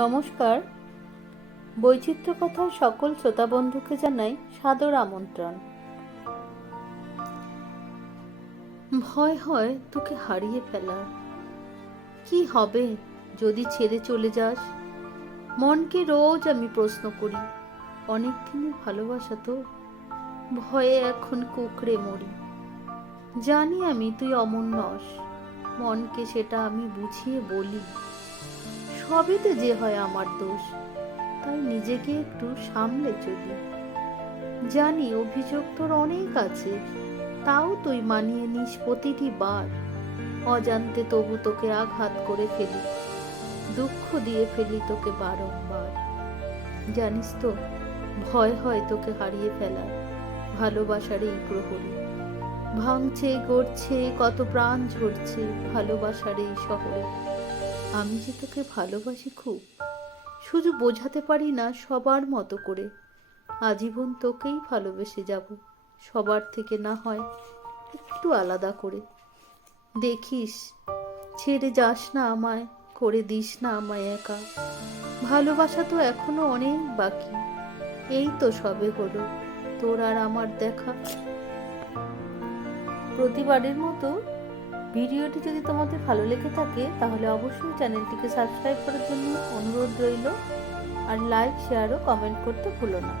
নমস্কার। বৈচিত্র্য কথার সকল শ্রোতা বন্ধুকে জানাই সাদর আমন্ত্রণ। ভয় হয় তোকে হারিয়ে ফেলার। কি হবে যদি ছেড়ে চলে যাস? মনকে রোজ আমি প্রশ্ন করি, অনেক দিনের ভালোবাসা তো, ভয়ে এখন কুঁকড়ে মরি। জানি আমি তুই অমন নস, মনকে সেটা আমি বুঝিয়ে বলি। সবেতে যে হয় আমার দোষ, তাই নিজেকে একটু সামলে চলি। জানি অভিযোগ তোর অনেক আছে, তাও তুই মানিয়ে নিস প্রতিটি বার। অজান্তে তবু তোকে আঘাত করে ফেলি, দুঃখ দিয়ে ফেলি তোকে বারংবার। জানিস তো, ভয় হয় তোকে হারিয়ে ফেলার, ভালোবাসার এই প্রহরী। ভাঙছে গড়ছে কত প্রাণ ঝরছে ভালোবাসার এই শহরে। আমি যে তোকে ভালোবাসি খুব, শুধু বোঝাতে পারি না সবার মতো করে। আজীবন তোকেই ভালোবেসে যাব, সবার থেকে না হয় একটু আলাদা করে। দেখিস, ছেড়ে যাস না আমায়, করে দিস না আমায় একা। ভালোবাসা তো এখনো অনেক বাকি, এই তো সবে হলো তোর আর আমার দেখা। প্রতিবারের মতো ভিডিওটি যদি তোমাদের ভালো লেগে থাকে তাহলে অবশ্যই চ্যানেলটিকে সাবস্ক্রাইব করার জন্য অনুরোধ রইল, আর লাইক, শেয়ার ও কমেন্ট করতে ভুলো না।